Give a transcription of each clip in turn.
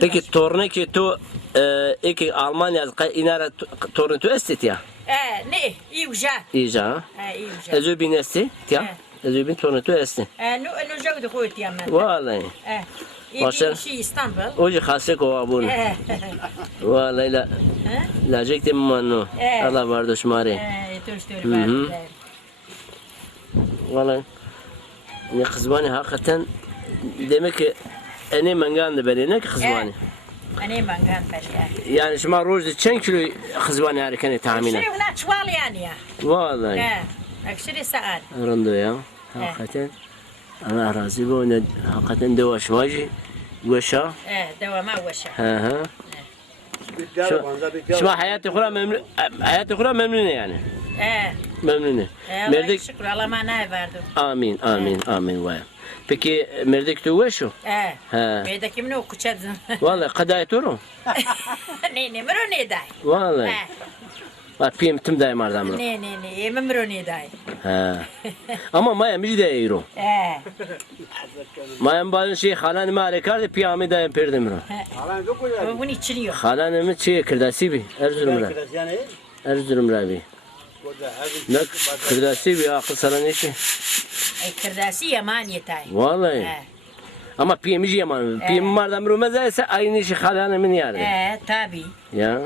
Peki torunu ki tu iki Almanya inara torunu tu estet ya. Ne? İyi ujat. İyica. İyi ujat. Ezo bin esti ya. Ezo bin torunu tu esti. No javdu koyut yaman. Vallahi. İyi şey İstanbul. Oje khase ko abun. Vallahi la jekte manu. Allah vardı şmari. Vallahi. Ne kızbani hakikaten demek ki ene mangan beri ne kızbani. Ene mangan beri. Yani şma roz çen kilo kızbani harekeni tahminen. Şuraya una çuval yani ya. Vallahi. Akşiri saat. Rando ya. Hakikaten. Allah razı bu ne hakikaten devaş vacı. Veşa. Devama veşa. Hı. Şma hayatı kura memnun yani. Memnun. Merdik şükür Allah'a ne verdi. Amin vay. Peki merdik tu veşo? Merdik kimini okuçadın? Vallahi kadayı turu. Ne mero ne day? Vallahi. Bak piyem tüm dayım ardamro. Ne mero ne day? Ama maya miji de euro. Maya bazı şey halan mali kardı piyami dayım perdemro. Bunu içiriyor. Halanımı şey kırdasi bi Erzurum'da. Erzurum'da bi. Ne kırdasi bi akıl sana ne şey? Kırdasi yaman yetay. Vallahi. Ama piyemici yaman. Piyemi ardamro mezaysa aynı şey halanımın yardı. Tabi. Ya.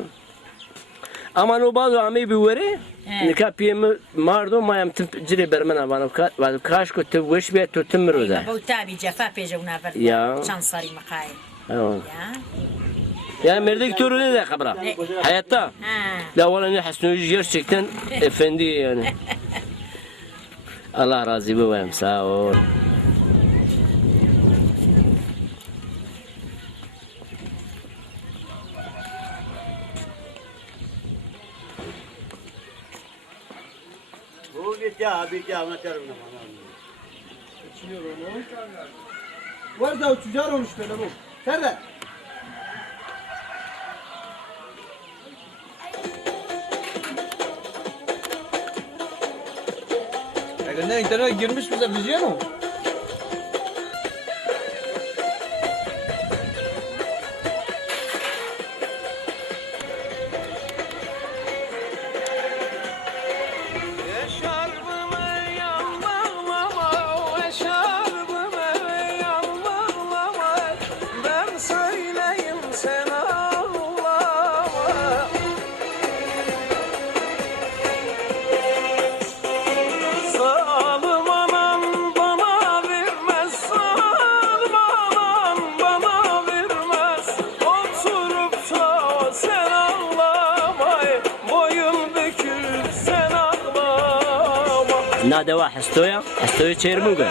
Ama o bazı ami bir veri. Nika piyemi mardo mayam cire bermen avanı vadı kaş ko tu wish be tu timro da. Bu tabi cefa peje una verdi. Ya. Şansari makay. Evet. Ya merdik turu ne de kabra? Hayatta. La valla ne hasnucu gerçekten efendi yani. Allah razı olsun. Sağ ol. Bitti anlatıyorum. Geçiniyor onu. Var da uçucar olmuş böyle bu. Nerede? Ne internet girmiş bize vizyon mu? نادوا حستويا تشيرموغا